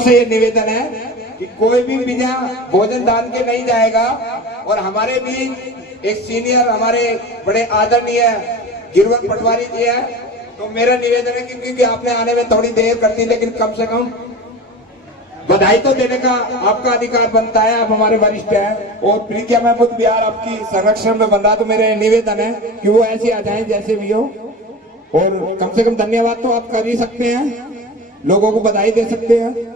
से ये निवेदन है कि कोई भी बिना भोजन दान के नहीं जाएगा। और हमारे भी एक सीनियर हमारे बड़े आदरणीय गिरवत पटवारी जी हैं, तो मेरा निवेदन है कि क्योंकि आपने आने में थोड़ी देर कर दी, लेकिन कम से कम बधाई तो देने का आपका अधिकार बनता है। आप हमारे वरिष्ठ हैं और प्रीतिया महमूद बिहार आपकी संरक्षण में बन रहा, तो मेरे निवेदन है कि वो ऐसे आ जाएं जैसे भी हो। और कम से कम धन्यवाद तो आप कर ही सकते हैं, लोगों को बधाई दे सकते हैं।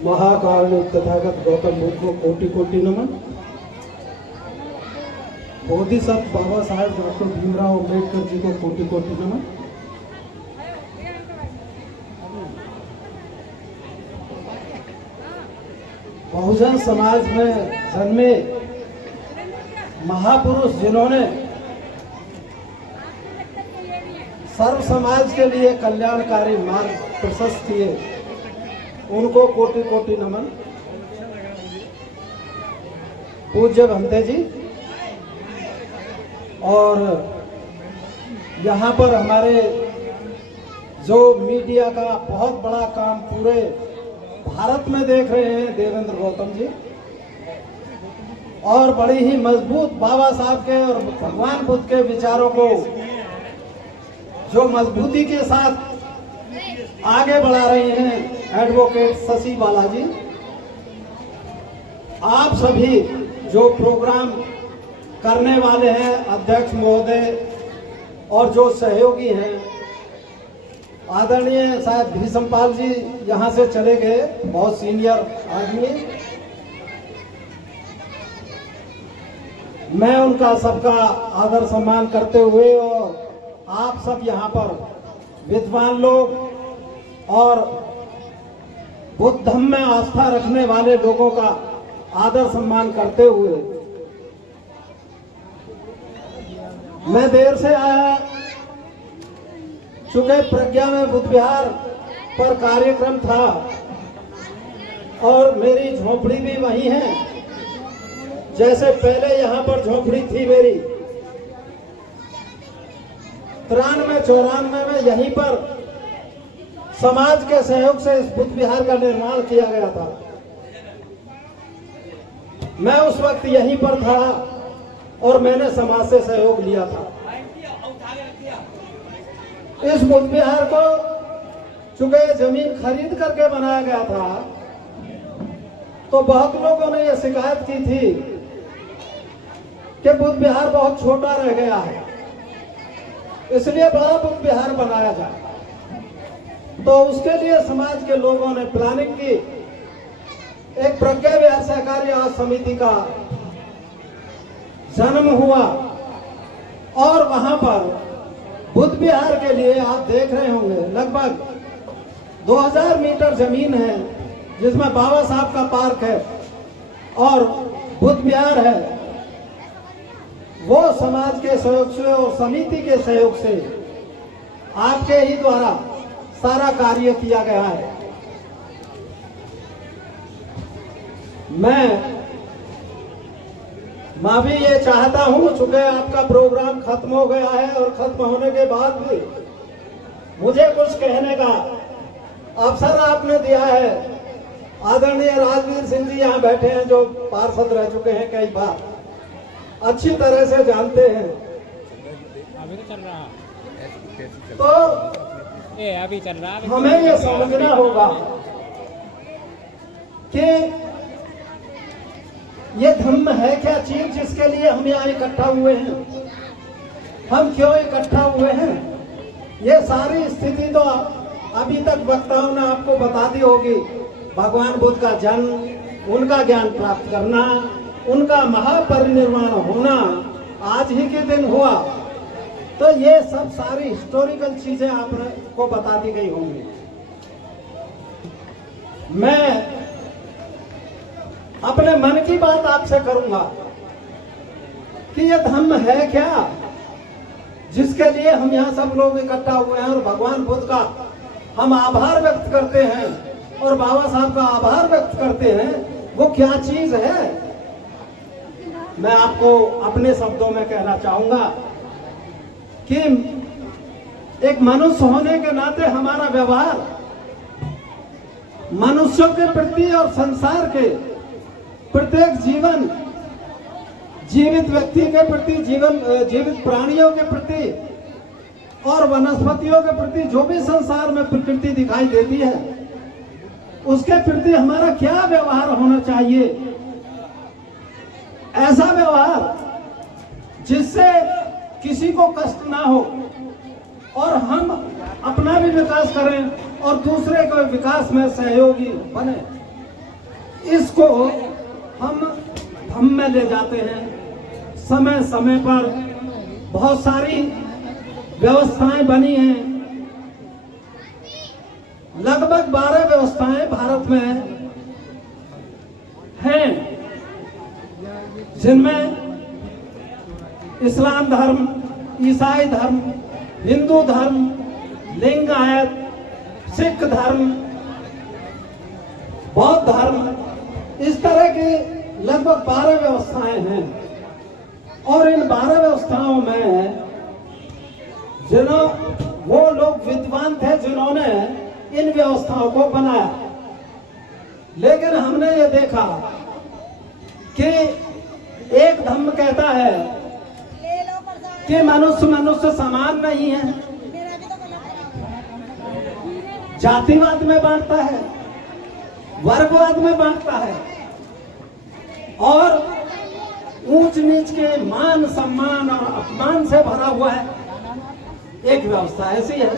महाकारुणिक तथागत गौतम बुद्ध को कोटि कोटि नमन। बोधिसत्व बाबा साहेब डॉक्टर भीमराव अम्बेडकर जी को कोटि कोटि नमन। बहुजन समाज में जन्मे महापुरुष जिन्होंने सर्व समाज के लिए कल्याणकारी मार्ग प्रशस्त किए, उनको कोटि कोटि नमन। पूज्य भंते जी और यहाँ पर हमारे जो मीडिया का बहुत बड़ा काम पूरे भारत में देख रहे हैं देवेंद्र गौतम जी, और बड़ी ही मजबूत बाबा साहब के और भगवान बुद्ध के विचारों को जो मजबूती के साथ आगे बढ़ा रहे हैं एडवोकेट शशि बालाजी। आप सभी जो प्रोग्राम करने वाले हैं, अध्यक्ष महोदय और जो सहयोगी हैं, आदरणीय साहब भीषमपाल जी यहाँ से चले गए, बहुत सीनियर आदमी, मैं उनका सबका आदर सम्मान करते हुए और आप सब यहाँ पर विद्वान लोग और बुद्ध धर्म में आस्था रखने वाले लोगों का आदर सम्मान करते हुए मैं देर से आया, चूंकि प्रज्ञा में बुद्ध विहार पर कार्यक्रम था और मेरी झोपड़ी भी वही है जैसे पहले यहाँ पर झोपड़ी थी मेरी। 93-94 में यहीं पर समाज के सहयोग से इस बुद्ध विहार का निर्माण किया गया था। मैं उस वक्त यहीं पर था और मैंने समाज से सहयोग लिया था। इस बुद्ध विहार को चूंकि जमीन खरीद करके बनाया गया था, तो बहुत लोगों ने यह शिकायत की थी कि बुद्ध विहार बहुत छोटा रह गया है, इसलिए बड़ा बुद्ध विहार बनाया जाए। तो उसके लिए समाज के लोगों ने प्लानिंग की, एक प्रज्ञा विहार सहकारी आवास समिति का जन्म हुआ और वहां पर बुद्ध विहार के लिए आप देख रहे होंगे लगभग 2000 मीटर जमीन है, जिसमें बाबा साहब का पार्क है और बुद्ध विहार है। वो समाज के सहयोग से और समिति के सहयोग से आपके ही द्वारा सारा कार्य किया गया है। मैं भी ये चाहता हूं, चूंकि आपका प्रोग्राम खत्म हो गया है और खत्म होने के बाद भी मुझे कुछ कहने का अवसर आपने दिया है। आदरणीय राजवीर सिंह जी यहाँ बैठे हैं, जो पार्षद रह चुके हैं कई बार, अच्छी तरह से जानते हैं। अभी तो चल रहा तो अभी चल रहा है। हमें ये समझना होगा कि ये धम्म है क्या चीज जिसके लिए हम यहाँ इकट्ठा हुए हैं, हम क्यों इकट्ठा हुए हैं। ये सारी स्थिति तो अभी तक वक्ताओं ने आपको बता दी होगी। भगवान बुद्ध का जन्म, उनका ज्ञान प्राप्त करना, उनका महापरिनिर्वाण होना आज ही के दिन हुआ, तो ये सब सारी हिस्टोरिकल चीजें आपको बता दी गई होंगी। मैं अपने मन की बात आपसे करूंगा कि ये धम्म है क्या जिसके लिए हम यहाँ सब लोग इकट्ठा हुए हैं, और भगवान बुद्ध का हम आभार व्यक्त करते हैं और बाबा साहब का आभार व्यक्त करते हैं, वो क्या चीज है। मैं आपको अपने शब्दों में कहना चाहूंगा कि एक मनुष्य होने के नाते हमारा व्यवहार मनुष्यों के प्रति और संसार के प्रत्येक जीवित व्यक्ति के प्रति, जीवित प्राणियों के प्रति और वनस्पतियों के प्रति, जो भी संसार में प्रकृति दिखाई देती है, उसके प्रति हमारा क्या व्यवहार होना चाहिए। ऐसा व्यवहार जिससे किसी को कष्ट ना हो और हम अपना भी विकास करें और दूसरे के विकास में सहयोगी बने। इसको हम में ले जाते हैं। समय समय पर बहुत सारी व्यवस्थाएं बनी हैं, लगभग 12 व्यवस्थाएं भारत में हैं, जिनमें इस्लाम धर्म, ईसाई धर्म, हिंदू धर्म, लिंगायत, सिख धर्म, बौद्ध धर्म, इस तरह की लगभग 12 व्यवस्थाएं हैं। और इन 12 व्यवस्थाओं में वो लोग विद्वान थे जिन्होंने इन व्यवस्थाओं को बनाया। लेकिन हमने ये देखा कि एक धर्म कहता है कि मनुष्य समान नहीं है, जातिवाद में बांटता है, वर्गवाद में बांटता है और ऊंच नीच के मान सम्मान और अपमान से भरा हुआ है। एक व्यवस्था ऐसी है।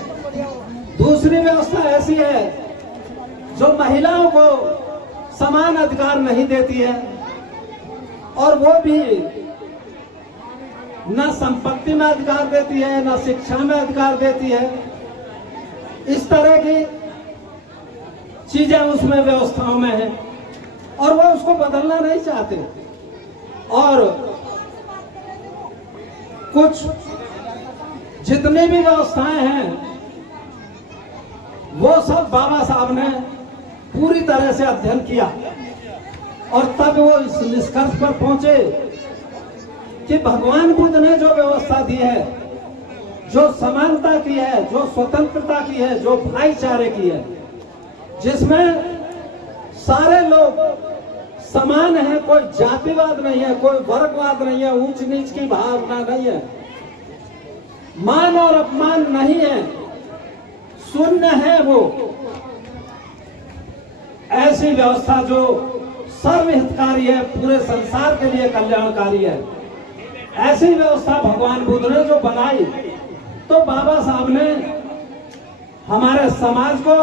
दूसरी व्यवस्था ऐसी है जो महिलाओं को समान अधिकार नहीं देती है और वो भी न संपत्ति में अधिकार देती है, न शिक्षा में अधिकार देती है। इस तरह की चीजें उसमें व्यवस्थाओं में है और वो उसको बदलना नहीं चाहते। और कुछ जितनी भी व्यवस्थाएं हैं वो सब बाबा साहब ने पूरी तरह से अध्ययन किया और तब वो इस निष्कर्ष पर पहुंचे कि भगवान बुद्ध ने जो व्यवस्था दी है, जो समानता की है, जो स्वतंत्रता की है, जो भाईचारे की है, जिसमें सारे लोग समान है, कोई जातिवाद नहीं है, कोई वर्गवाद नहीं है, ऊंच नीच की भावना नहीं है, मान और अपमान नहीं है, शून्य है वो। ऐसी व्यवस्था जो सर्वहितकारी है, पूरे संसार के लिए कल्याणकारी है, ऐसी व्यवस्था भगवान बुद्ध ने जो बनाई, तो बाबा साहब ने हमारे समाज को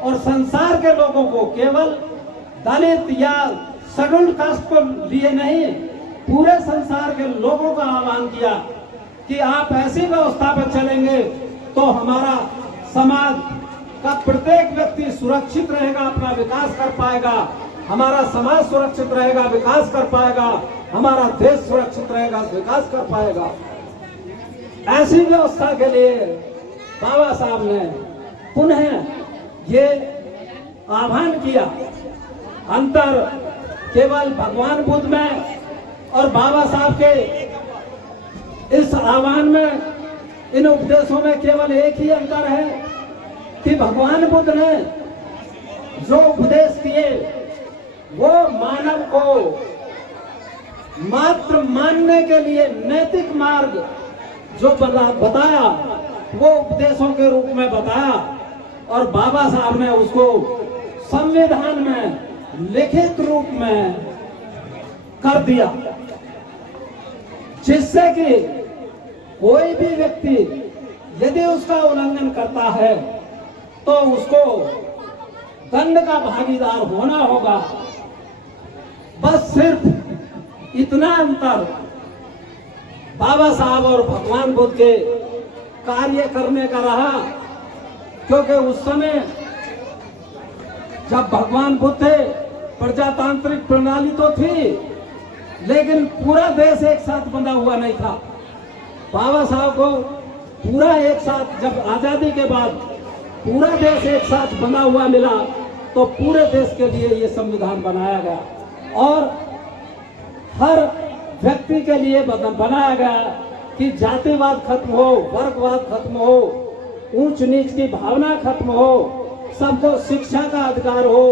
और संसार के लोगों को केवल दलित या शेड्यूल्ड कास्ट को लिए नहीं, पूरे संसार के लोगों का आह्वान किया कि आप ऐसी व्यवस्था पर चलेंगे तो हमारा समाज का प्रत्येक व्यक्ति सुरक्षित रहेगा, अपना विकास कर पाएगा, हमारा समाज सुरक्षित रहेगा, विकास कर पाएगा, हमारा देश सुरक्षित रहेगा, विकास कर पाएगा। ऐसी व्यवस्था के लिए बाबा साहब ने पुनः ये आह्वान किया। अंतर केवल भगवान बुद्ध में और बाबा साहब के इस आह्वान में, इन उपदेशों में केवल एक ही अंतर है कि भगवान बुद्ध ने जो उपदेश किए वो मानव को मात्र मानने के लिए नैतिक मार्ग जो बताया वो उपदेशों के रूप में बताया और बाबा साहब ने उसको संविधान में लिखित रूप में कर दिया, जिससे कि कोई भी व्यक्ति यदि उसका उल्लंघन करता है तो उसको दंड का भागीदार होना होगा। बस सिर्फ इतना अंतर बाबा साहब और भगवान बुद्ध के कार्य करने का रहा, क्योंकि उस समय जब भगवान बुद्ध थे प्रजातांत्रिक प्रणाली तो थी, लेकिन पूरा देश एक साथ बंधा हुआ नहीं था। बाबा साहब को पूरा एक साथ, जब आजादी के बाद पूरा देश एक साथ बना हुआ मिला, तो पूरे देश के लिए ये संविधान बनाया गया और हर व्यक्ति के लिए बनाया गया कि जातिवाद खत्म हो, वर्गवाद खत्म हो, ऊंच नीच की भावना खत्म हो, सबको शिक्षा का अधिकार हो,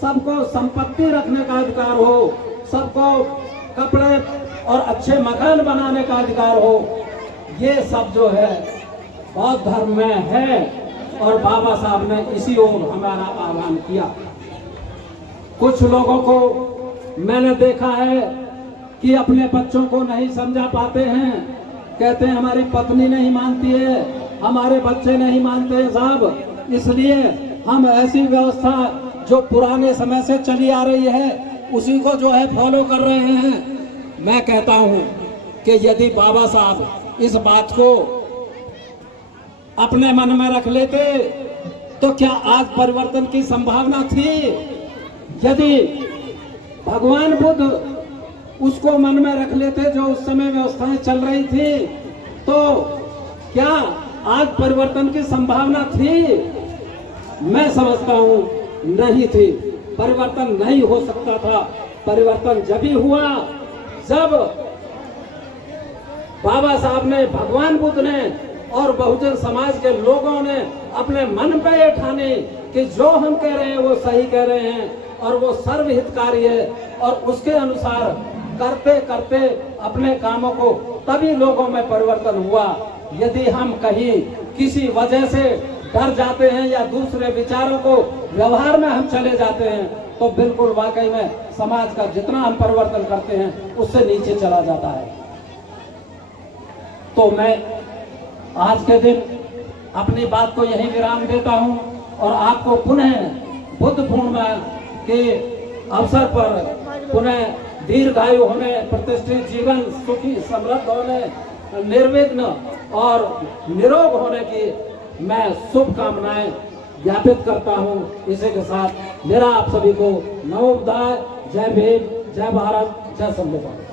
सबको संपत्ति रखने का अधिकार हो, सबको कपड़े और अच्छे मकान बनाने का अधिकार हो। ये सब जो है बौद्ध धर्म में है और बाबा साहब ने इसी ओर हमारा आह्वान किया। कुछ लोगों को मैंने देखा है कि अपने बच्चों को नहीं समझा पाते हैं, कहते हैं हमारी पत्नी नहीं मानती है, हमारे बच्चे नहीं मानते हैं साहब, इसलिए हम ऐसी व्यवस्था जो पुराने समय से चली आ रही है उसी को जो है फॉलो कर रहे हैं। मैं कहता हूं कि यदि बाबा साहब इस बात को अपने मन में रख लेते तो क्या आज परिवर्तन की संभावना थी? यदि भगवान बुद्ध उसको मन में रख लेते जो उस समय व्यवस्थाएं चल रही थी, तो क्या आज परिवर्तन की संभावना थी? मैं समझता हूं नहीं थी। परिवर्तन नहीं हो सकता था। परिवर्तन जब ही हुआ जब बाबा साहब ने, भगवान बुद्ध ने और बहुजन समाज के लोगों ने अपने मन पे ये ठाने कि जो हम कह रहे हैं वो सही कह रहे हैं और वो सर्वहितकारी है, और उसके अनुसार करते करते अपने कामों को, तभी लोगों में परिवर्तन हुआ। यदि हम कहीं किसी वजह से डर जाते हैं या दूसरे विचारों को व्यवहार में हम चले जाते हैं तो बिल्कुल वाकई में समाज का जितना हम परिवर्तन करते हैं उससे नीचे चला जाता है। तो मैं आज के दिन अपनी बात को यहीं विराम देता हूं और आपको पुनः बुद्ध पूर्णिमा के अवसर पर पुनः दीर्घायु होने, प्रतिष्ठित जीवन, सुखी समृद्ध होने, निर्विघ्न और निरोग होने की मैं शुभकामनाएं ज्ञापित करता हूं। इसी के साथ मेरा आप सभी को नमो बुद्धाय, जय भीम, जय भारत, जय संविधान।